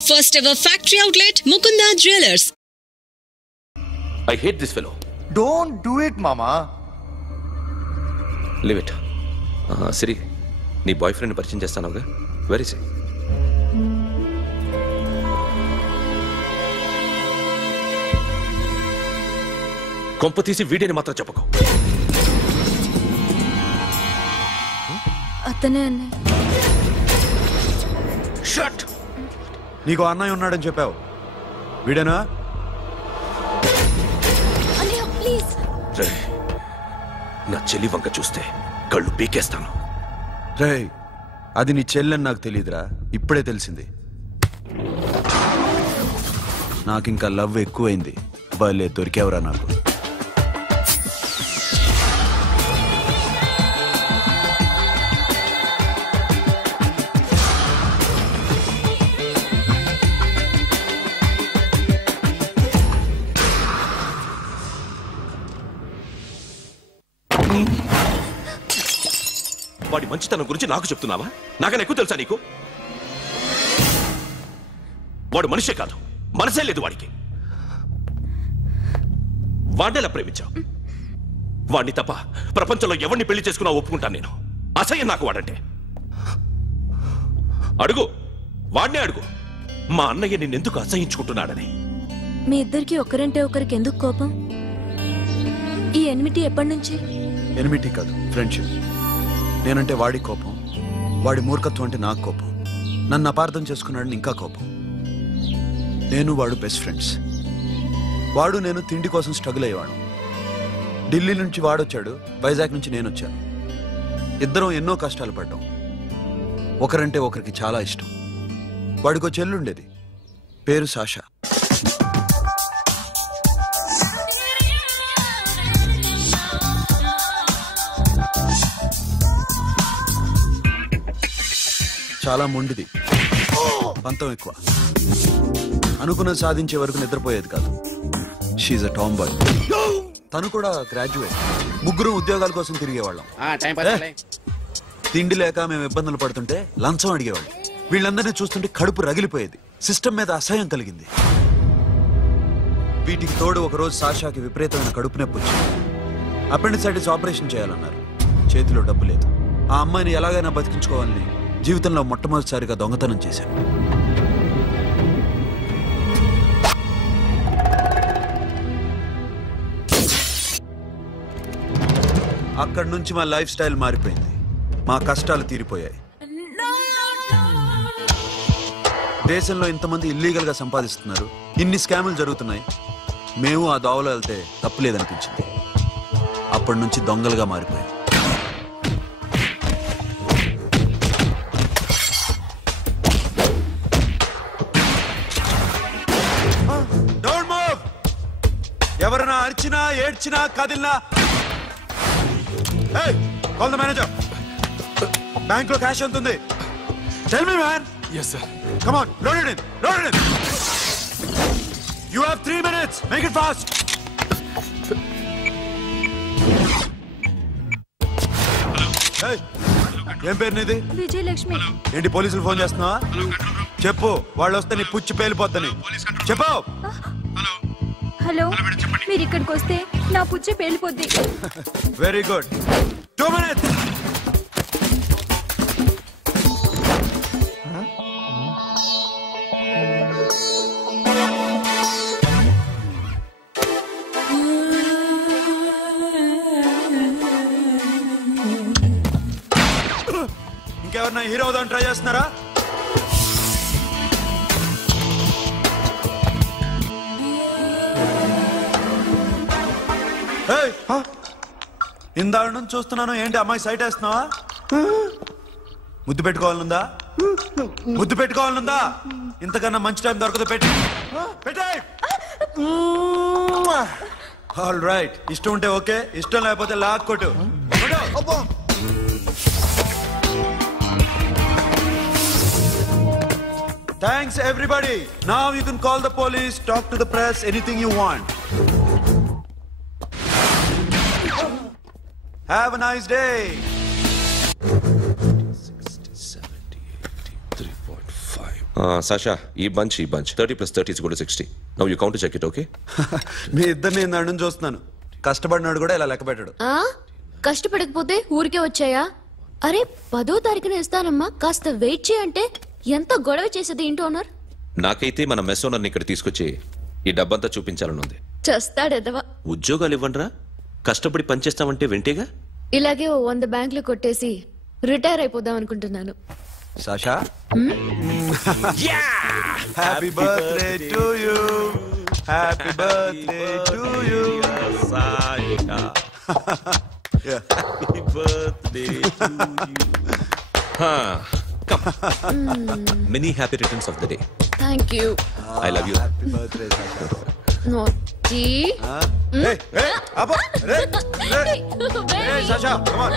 First ever factory outlet, Mukunda Jewelers. I hate this fellow. Don't do it, Mama. Leave it. Siri, నీ boyfriend పరిచయం చేస్తానుగా. Where is he? కొంప తీసి వీడిని మాత్రం చెప్పకు. అతనే అన్నయ్య. షట్. నీకు అన్నయ్య ఉన్నాడని చెప్పావు, వీడేనా? అన్నయ్య ప్లీజ్. నా చెల్లి వంక చూస్తే కళ్ళు పీకేస్తాను. రేయ్, అది నీ చెల్లెని నాకు తెలియదురా, ఇప్పుడే తెలిసింది. నాకింకా లవ్ ఎక్కువైంది. భలే దొరికేవరా నాకు. వాడి మంచితనం గురించి నాకు చెప్తున్నావా? నాకన్నా ఎక్కువ తెలుసా నీకు? వాడు మనిషే కాదు, మనసే లేదు వాడికి. వాడినేలా ప్రేమించావు? వాడిని తప్ప ప్రపంచంలో ఎవరిని పెళ్లి చేసుకున్నా ఒప్పుకుంటాను నేను. అసహ్యం నాకు వాడంటే. అడుగు, వాడినే అడుగు, మా అన్నయ్య నిన్నెందుకు అసహించుకుంటున్నాడని. మీ ఇద్దరికి ఒకరంటే ఒకరికి ఎందుకు కోపం? ఈ ఎనిమిటీ ఎప్పటి నుంచి? ఎనిమిటీ కాదు, ఫ్రెండ్షిప్. నేనంటే వాడి కోపం, వాడి మూర్ఖత్వం అంటే నాకు కోపం. నన్ను అపార్థం చేసుకున్నాడని ఇంకా కోపం. నేను వాడు బెస్ట్ ఫ్రెండ్స్. వాడు నేను తిండి కోసం స్ట్రగుల్ అయ్యేవాడు. ఢిల్లీ నుంచి వాడొచ్చాడు, వైజాగ్ నుంచి నేను వచ్చాను. ఇద్దరం ఎన్నో కష్టాలు పడ్డాం. ఒకరంటే ఒకరికి చాలా ఇష్టం. వాడికో చెల్లుండేది, పేరు సాషా. చాలా మొండిది, పంతం ఎక్కువ. అనుకున్నది సాధించే వరకు నిద్రపోయేది కాదు. She a tomboy. తను కూడా గ్రాడ్యుయేట్. ముగ్గురు ఉద్యోగాల కోసం తిరిగేవాళ్ళం. తిండి లేక మేము ఇబ్బందులు పడుతుంటే లంచం అడిగేవాళ్ళం. వీళ్ళందరినీ చూస్తుంటే కడుపు రగిలిపోయేది. సిస్టమ్ మీద అసహ్యం కలిగింది. వీటికి తోడు ఒకరోజు సాషాకి విపరీతమైన కడుపు నొప్పి వచ్చింది. అపెండిసైటిస్ ఆపరేషన్ చేయాలన్నారు. చేతిలో డబ్బు లేదు. ఆ అమ్మాయిని ఎలాగైనా బతికించుకోవాలని జీవితంలో మొట్టమొదటిసారిగా దొంగతనం చేశాను. అక్కడి నుంచి మా లైఫ్ స్టైల్ మారిపోయింది. మా కష్టాలు తీరిపోయాయి. దేశంలో ఇంతమంది ఇల్లీగల్ గా సంపాదిస్తున్నారు, ఇన్ని స్కాములు జరుగుతున్నాయి. మేము ఆ దోవలో వెళ్తే తప్పులేదనిపించింది. అప్పటి నుంచి దొంగలుగా మారిపోయాయి. ఎవరైనా అరిచినా ఏడ్చినా కదిలినా కాల్ ద మేనేజర్. బ్యాంక్ లో క్యాష్ ఎంత ఉంది? Tell me man. yes sir. come on, load it in, load it in. you have 3 minutes, make it fast. hey, ఏం పేరు నీది? విజయలక్ష్మి. ఏంటి పోలీసులు ఫోన్ చేస్తున్నావా? చెప్పు, వాళ్ళు వస్తే నీ పుచ్చి పేలిపోద్దని చెప్పు. హలో, మీరు ఇక్కడికి వస్తే నా పుచ్చే పేలిపోద్ది. Very good. 2 minutes. ఇంకెవరన్నా హీరో అవుదాం ట్రై చేస్తున్నారా? ఇందాక నుంచి చూస్తున్నాను, ఏంటి అమ్మాయి సైట్ వేస్తున్నావా? ముద్దు పెట్టుకోవాలనుందా? ముద్దు పెట్టుకోవాలనుందా? ఇంతకన్నా మంచి టైం దొరకదు. పెట్టే. ఆల్ రైట్, ఇష్టం ఉంటే ఓకే, ఇష్టం లేకపోతే లాక్ కొట్టు. Thanks everybody. Now you can call the police, talk to the press, anything you want. Have a nice day. 60, 70, 80, 3.5. Sasha, ఈ bunch 30 plus 30 is equal to 60. Now you count to check it, okay? మీ ఇద్దరు నేను నన్ను చూస్తున్నాను. కష్టపడినాడు కూడా ఇలా లెక్క పెట్టాడు. కష్టపడకపోతే ఊరికే వచ్చాయా? అరే 10వ తారీఖున ఇస్తానమ్మా, కాస్త వెయిట్ చేయంటే ఎంత గొడవ చేసేది ఇంటి ఓనర్. నాకైతే మన మెస్ ఓనర్ని ఇక్కడ తీసుకొచ్చి ఈ డబ్బంతా చూపించాలని ఉంది. చేస్తాడెదవా. ఉద్యోగాలు ఇవ్వండిరా, కష్టపడి పనిచేస్తామంటే వింటేగా. ఇలాగే 100 బ్యాంకులు కొట్టేసి రిటైర్ అయిపోదాం అనుకుంటున్నాను. Sasha, happy birthday to you, happy birthday to you Sasha, happy birthday to you. Many happy returns of the day. Thank you. I love you. Happy birthday Sasha. Naughty. Hey, అబ్బా, రే Sasha, come on.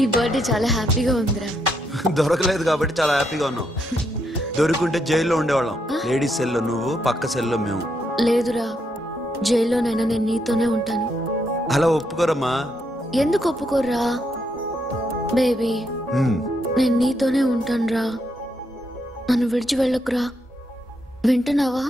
ఈ birthday చాలా హ్యాపీగా ఉందిరా. దొరకలేదు కాబట్టి చాలా హ్యాపీగా ఉన్నాం. దొరుకుంటే జైల్లో ఉండేవాళ్ళం. లేడీస్ సెల్లో నువ్వు, పక్క సెల్లో మేము. లేదురా, జైల్లోనైనా నేను నీతోనే ఉంటాను. అలా ఒప్పుకోరమ్మా. ఎందుకు ఒప్పుకోర్రా బేబీ? నేను నీతోనే ఉంటానురా, నన్ను విడిచి వెళ్ళకురా. వింటున్నావా?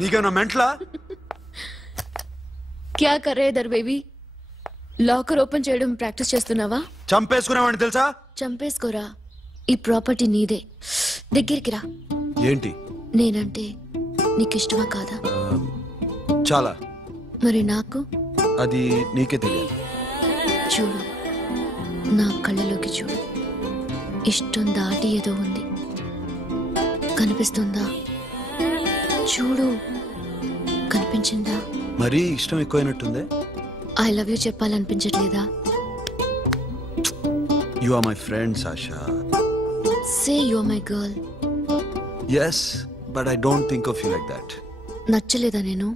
నీకేమన్నా మెంట్లా? క్యా కరే ఇధర్ బేబీ? లాకర్ ఓపెన్ చేయడం ప్రాక్టీస్ చేస్తున్నావా? చంపేసుకునేవాడిని తెలుసా? చంపేసుకోరా, ఈ ప్రాపర్టీ నీదే. దగ్గరికి రా. ఏంటి? నేనంటే నీకు ఇష్టమా కాదా? చాలా. మరి నాకు? అది నీకే తెలియదు. చూడు, నా కళ్ళలోకి చూడు. ఇష్టం దాటి ఏదో ఉంది, కనిపిస్తుందా? చూడు, కనిపించిందా? మరీ ఇష్టం ఎక్కువైనట్టుందే. ఐ లవ్ యూ చెప్పాలనిపించట్లేదా? You are my friend Sasha. Say you are my girl. Yes, but I don't think of you like that. నచ్చలేదా నేను?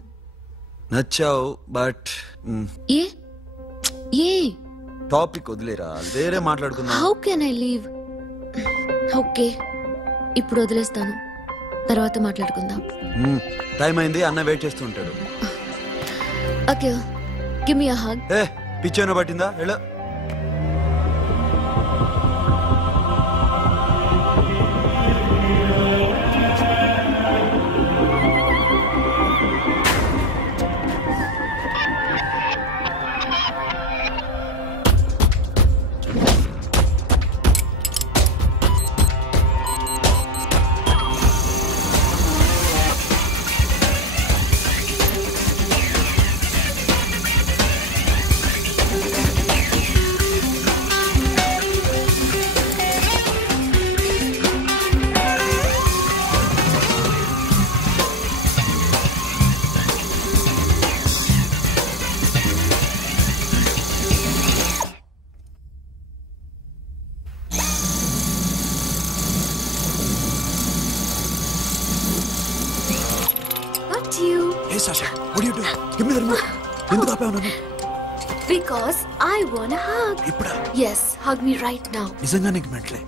నచ్చావు, బట్ ఏ ఏ టాపిక్ వదిలేరా, వేరే మాట్లాడుకుందాం. How can I leave? Okay, ఇప్పుడు వదిలేస్తాను, తర్వాత మాట్లాడుకుందాం. టైం అయింది, అన్న వెయిట్ చేస్తూ ఉంటాడు. Okay, give me a hug. ఏ పిచ్చేనా పట్టిందా? వెళ్ళు. Hey Sasha, what are you doing? Give me the remote. ఎందుకు ఆపావు నన్ను? Because I want a hug. ఇప్పుడా? Yes, hug me right now. నిజంగా నీకు మెంట్లే?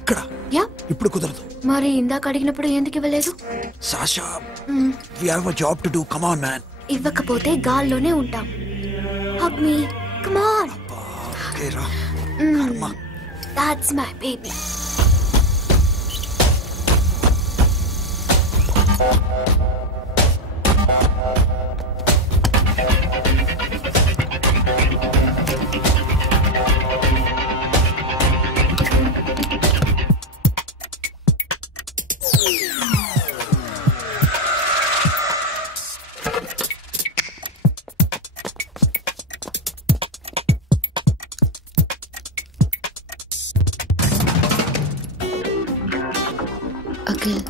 ఇక్కడ? యా. ఇప్పుడు కుదరదు. మరి ఇందాక అడిగినప్పుడు ఎందుకు ఇవ్వలేదు? Sasha, we have a job to do. Come on, man. ఇవ్వకపోతే గాల్లోనే ఉంటాం. Hug me. Come on. Okay, రా. కర్మ. That's my baby. అఖిల్,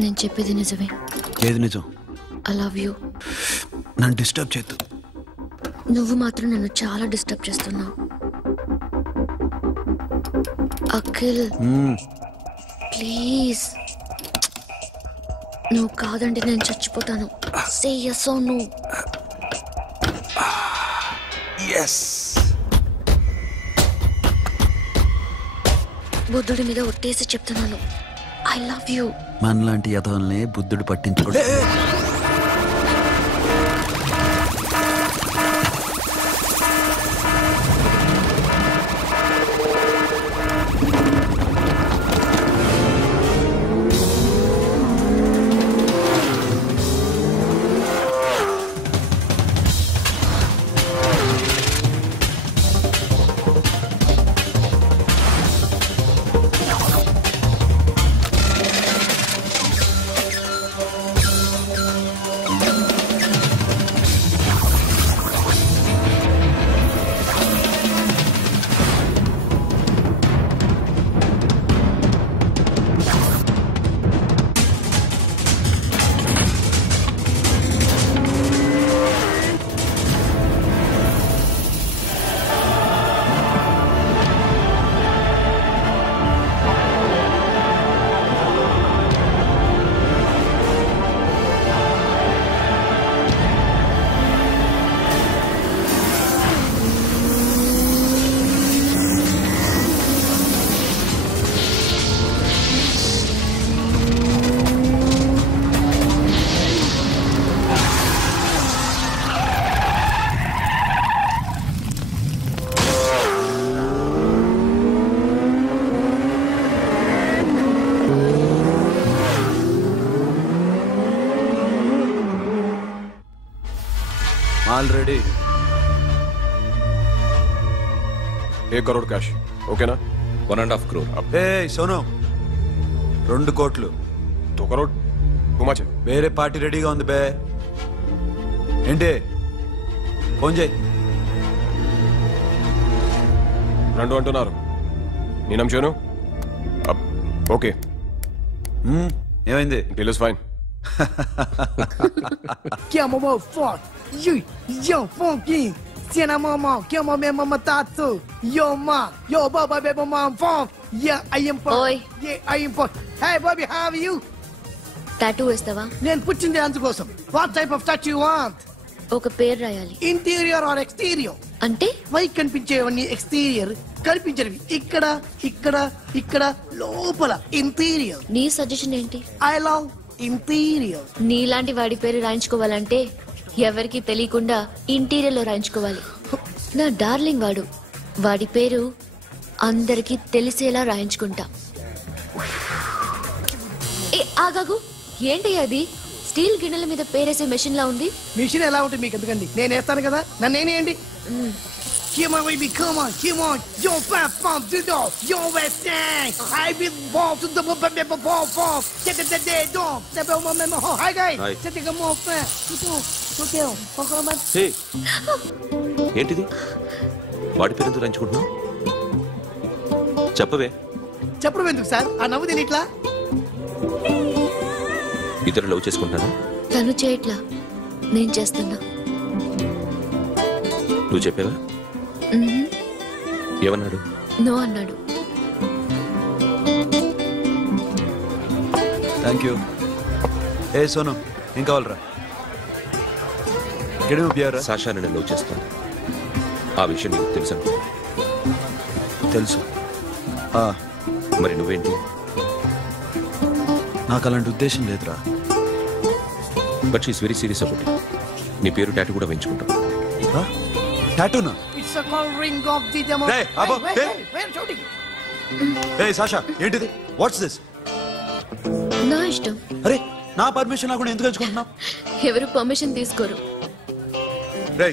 నేను చెప్పేది నిజమే. ఏది నిజం? I love you. నన్ను డిస్టర్బ్ చేయొద్దు. నువ్వు మాత్రం నన్ను చాలా డిస్టర్బ్ చేస్తున్నావు. అఖిల్ ప్లీజ్, నువ్వు కాదంటే నేను చచ్చిపోతాను. సే yes or no. ఎస్. బుద్ధుడి మీద ఒట్టేసి చెప్తున్నాను, ఐ లవ్ యూ. మనలాంటి యథవల్ని బుద్ధుడు పట్టించుకోడు. Already 1 crore cash. ఓకేనా? 1.5 crore. ఏ సోను, 2 కోట్లు. 2 crore టూ మచ్. వేరే పార్టీ రెడీగా ఉంది బే. ఏంటి? ఫోన్ చేయి. 2 అంటున్నారు. నేను నమ్మాను. ఓకే, ఏమైంది? Deal is fine. Que é uma foto. Yo, funky. Cena mama, que é uma mama tatu. Yo, ma. Yo, baba, baby, mom, funk. Yeah, I am funk. Oi. Yeah, I am funk. Hey, Bobby, how are you? Tattoo వేస్తావా? నేను పుట్టింది అందుకోసం. What type of tattoo you want? ఒక పేరు రాయాలి. Interior or exterior? అంటే పైకి కనిపించేవన్నీ exterior, కనిపించేవి ఇక్కడ ఇక్కడ ఇక్కడ లోపల ఇంటీరియర్. నీ సజెషన్ ఏంటి? I love interior. నీలాంటి వాడి పేరు రాయించుకోవాలంటే ఎవరికి తెలియకుండా ఇంటీరియర్ లో రాయించుకోవాలి. నా డార్లింగ్ వాడు, వాడి పేరు అందరికి తెలిసేలా రాయించుకుంటా. ఏ ఆగాగు, ఏంటి అది? స్టీల్ గిన్నెల మీద పేరేసే మెషిన్ లా ఉంది. మిషన్ ఎలా ఉంటుంది మీకు ఎందుకండి? నేను వేస్తాను కదా, నన్ను నేనేయండి. Come on, baby, come on, come on. Yo, fat pump, do do. Yo, West End. I will ball to the ball, ball. Get the dead dog. The bell, my hi, guys. Hi. Set the more fat. Okay, okay. హే, ఏంటిది? వాడి పేరుతో రంచుకుంటున్నావు? చెప్పవే. చెప్పడం ఎందుకు sir? ఆ నవ్వు తిని ఇట్లా ఇద్దరు లవ్ చేసుకుంటానా? తను చేయట్లా, నేను చేస్తున్నా. నువ్వు చెప్పావా? ఏమన్నాడు? నో అన్నాడు. Thank you. ఏ సోను, ఏం కావాలరా? గడిమి పియారా? సాషా నేను లవ్ చేస్తాను. ఆ విషయం నీకు తెలుసు అనుకో. తెలుసు. మరి నువ్వేంటి? నాకు అలాంటి ఉద్దేశం లేదురా. But she's very serious about it. నీ పేరు టాటూ కూడా వేయించుకుంటాం. టాటూనా? It's a call ring of the demo. Hey, Abba, hey. Wait, shouting. A Sasha, ఏంటిది? What's this? నా ఇష్టం. అరే, నా పర్మిషన్ లేకుండా ఎందుకు ఎంచుకుంటున్నావు? ఎవరు పర్మిషన్ తీసుకోరు. రే,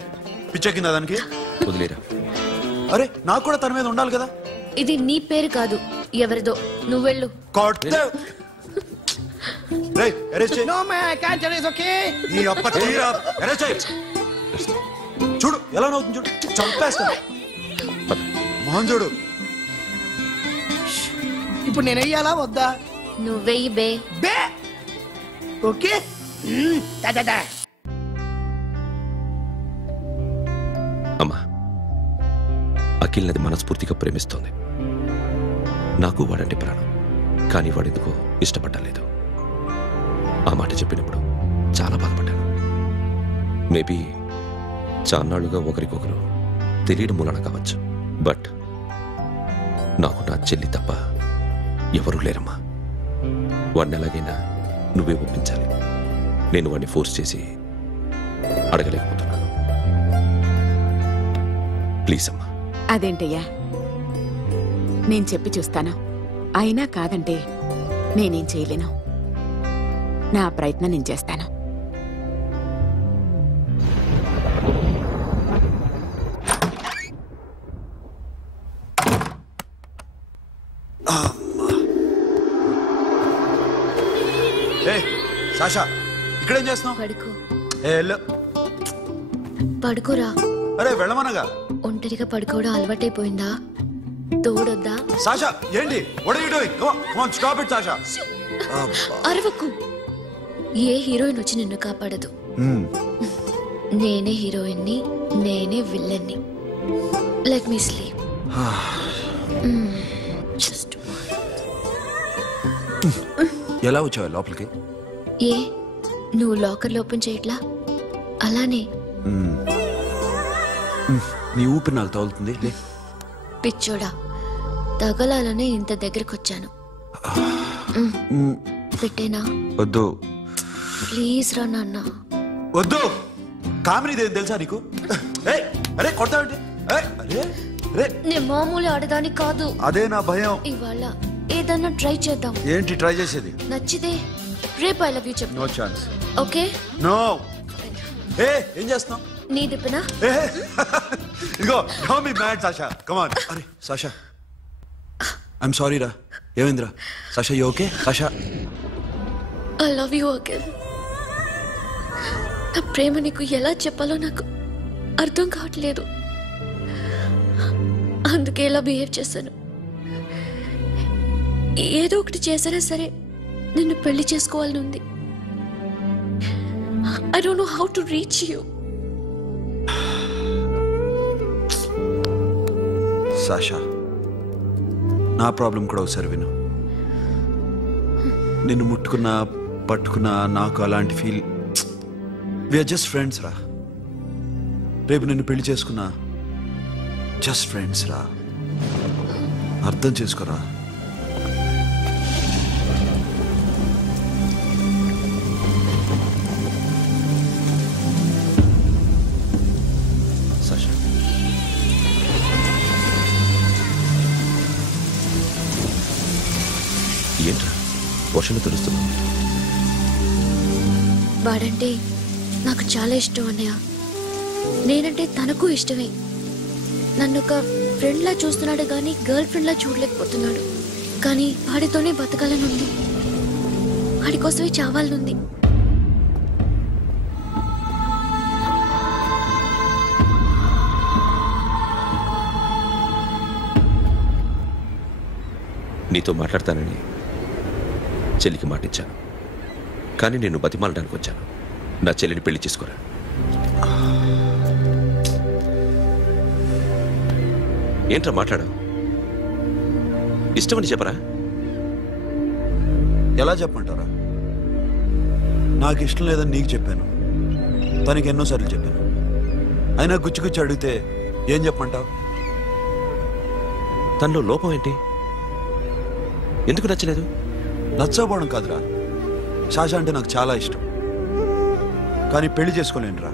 పిచ్చెక్కిందా దానికి? వదిలేరా. అరే, నాకు కూడా తన మీద ఉండాలి కదా. ఇది నీ పేరు కాదు, ఎవరిదో. నువ్వెళ్ళు. రే, అరెస్ట్ చేయి. No, man, I can't tell you, it's okay? ఈ అప్ప తీరా, అరెస్ట్ చేయి. చూడు ఎలా నవ్వుతుంది, చూడు, చంపేస్తా. మోహన్ చూడు. ఇప్పుడు నేను వెయ్యాలా వద్దా? నువ్వెయ్యి బే. బే ఓకే. అమ్మా, అఖిల్ నది మనస్ఫూర్తిగా ప్రేమిస్తోంది. నాకు వాడంటే ప్రాణం, కానీ వాడెందుకో ఇష్టపడలేదు. ఆ మాట చెప్పినప్పుడు చాలా బాధపడ్డాను. మేబీ చాన్నాళ్లుగా ఒకరికొకరు తెలియడం మూలన కావచ్చు. బట్ నాకు నా చెల్లి తప్ప ఎవరూ లేరమ్మా. వాడిని ఎలాగైనా నువ్వే ఒప్పించాలి. నేను వాడిని ఫోర్స్ చేసి అడగలేకపోతున్నాను. ప్లీజ్ అమ్మా. అదేంటయ్యా, నేను చెప్పి చూస్తాను. అయినా కాదంటే నేనేం చేయలేను. నా ప్రయత్నం నేను చేస్తాను. సాషా, ఇక్కడేం చేస్తున్నావు? పడుకో. పడుకోరా. అరే వెళ్ళమనగా. ఒంటరిగా పడుకోవడం అలవాటైపోయిందా? తోడొద్దా? సాషా ఏంటి? What are you doing? Come on, stop it, Sasha. అరవకు. ఏ హీరోయిన్ వచ్చి నిన్ను కాపాడదు. నేనే హీరోయిన్ని, నేనే విల్లన్ని. Let me sleep. ఎలా వచ్చావు లోపలికి? ఏ నువ్వు లాకర్లో ఓపెన్ చేయట్లా? అలానే. నీ ఊపిరి నాకు తగులుతుంది. పిచ్చోడా, తగలాలనే ఇంత దగ్గరకొచ్చాను. పెట్టేనా? వద్దు ప్లీజ్ రా నాన్న. వద్దు. కామినీదేం తెలుసా నీకు? అరే కొడతావంటే? నేను మామూలు ఆడదాని కాదు. అదే నా భయం. ఇవాళ ఏదన్నా ట్రై చేద్దాం. ఏంటి ట్రై చేసేది? నచ్చితే రేపు ఐ లవ్ యూ చెప్పు. No chance. ఓకే? నో. ఏం చేస్తున్నావు? నీ దిప్పనా? ఇదిగో don't be mad Sasha. Come on. అరే సాషా, ఐఎమ్ సారీ రా. ఏమైందిరా? Sasha you okay? Sasha I love you again. నా ప్రేమ నీకు ఎలా చెప్పాలో నాకు అర్థం కావట్లేదు. అందుకే ఇలా బిహేవ్ చేశాను. ఏదో ఒకటి చేసినా సరే నిన్ను పెళ్లి చేసుకోవాలని ఉంది. I don't know how to reach you. Sasha, నా ప్రాబ్లం కూడా ఒకసారి విను. నిన్ను ముట్టుకున్నా పట్టుకున్నా నాకు అలాంటి ఫీల్. వీఆర్ జస్ట్ ఫ్రెండ్స్ రా. రేపు నిన్ను పెళ్లి చేసుకున్నా జస్ట్ ఫ్రెండ్స్ రా. అర్థం చేసుకోరా. సాషా, ఏంట్రా వర్షంలో తెలుస్తున్నా? వాడంటే నాకు చాలా ఇష్టం అన్నయ్య. నేనంటే తనకు ఇష్టమే. నన్ను ఒక ఫ్రెండ్లా చూస్తున్నాడు కానీ గర్ల్ ఫ్రెండ్లా చూడలేకపోతున్నాడు. కానీ వాడితోనే బతకాలని ఉంది. వాడి కోసమే చావాలనుంది. నీతో మాట్లాడతానని చెల్లికి మాటిచ్చాను, కానీ నేను బతిమాలడానికి వచ్చాను. నా చెల్లిని పెళ్లి చేసుకోరా. ఏంట్రా మాట్లాడావు? ఇష్టమని చెప్పరా? ఎలా చెప్పమంటారా? నాకు ఇష్టం లేదని నీకు చెప్పాను, తనకి ఎన్నోసార్లు చెప్పాను. అయినా గుచ్చి అడిగితే ఏం చెప్పమంటావు? తనలో లోపం ఏంటి? ఎందుకు నచ్చలేదు? నచ్చకపోవడం కాదురా, సాషా అంటే నాకు చాలా ఇష్టం, కానీ పెళ్లి చేసుకోలేనురా.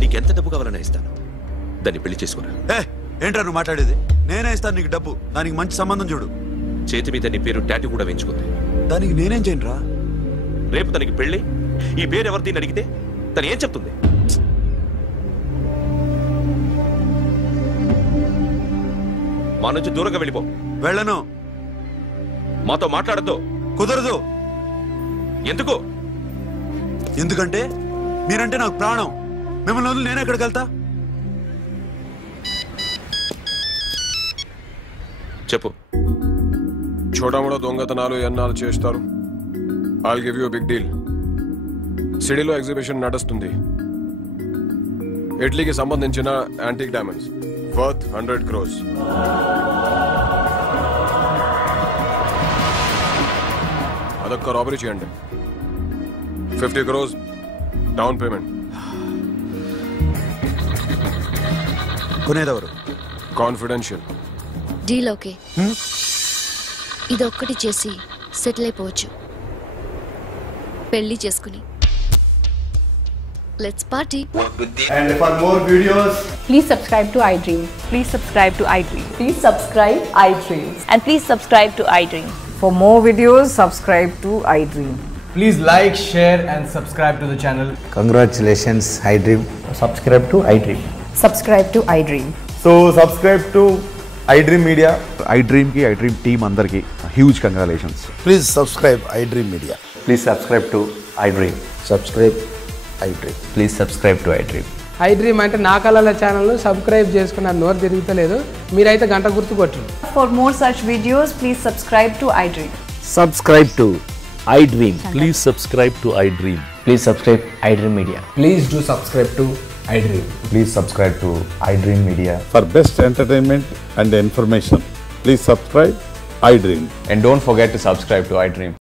నీకెంత డబ్బు కావాలన్నా ఇస్తాను, దాన్ని పెళ్లి చేసుకోరా. ఏంట్రా నువ్వు మాట్లాడేది? నేనే ఇస్తాను నీకు డబ్బు, దానికి మంచి సంబంధం చూడు. చేతి మీద నీ పేరు టాటూ కూడా వేయించుకుంది. దానికి నేనేం చేయనురా? రేపు తనకి పెళ్ళి ఈ పేరు ఎవరిది అడిగితే తను ఏం చెప్తుంది? మా నుంచి దూరంగా వెళ్ళిపో. వెళ్ళను. మాతో మాట్లాడద్దు. కుదరదు. ఎందుకు? ఎందుకంటే మీరంటే నాకు ప్రాణం. మిమ్మల్ని వదిలి నేను ఎక్కడికి వెళ్తా? చెప్పు. చోటామోడా దొంగతనాలు ఎన్నాళ్ళు చేస్తారు? I'll give you big deal. సిటీలో ఎగ్జిబిషన్ నడుస్తుంది. ఇటలీకి సంబంధించిన యాంటిక్ డైమండ్స్ వర్త్ 100 crores. అదొక్క రాబరీ చేయండి. 50 crores డౌన్ పేమెంట్. కొనేదెవరు? కాన్ఫిడెన్షియల్. Deal okay. ఇదొక్కటి చేసి సెటిల్ అయిపోవచ్చు. పెళ్లి చేసుకుని let's party. And for more videos, Please subscribe to iDream. Please subscribe to iDream. Please subscribe iDream. And please subscribe to iDream. For more videos, subscribe to iDream. please like, share, and subscribe to the channel. Congratulations, iDream. Subscribe to iDream. Subscribe to iDream. So subscribe to iDream Media. iDream కి iDream team అందరికి huge congratulations. Please subscribe iDream Media. Please subscribe to iDream. Subscribe iDream. Please subscribe to iDream. iDream అంటే నా కళల channel subscribe చేసుకున్న నోరు తిరుగుతలేదు. మీరైతే గంట గుర్తు కొట్టండి. For more such videos, please subscribe to iDream. Subscribe to iDream. Please subscribe to iDream. Please subscribe iDream Media. Please do subscribe to iDream. Please subscribe to iDream Media. For best entertainment and information, please subscribe iDream. And don't forget to subscribe to iDream.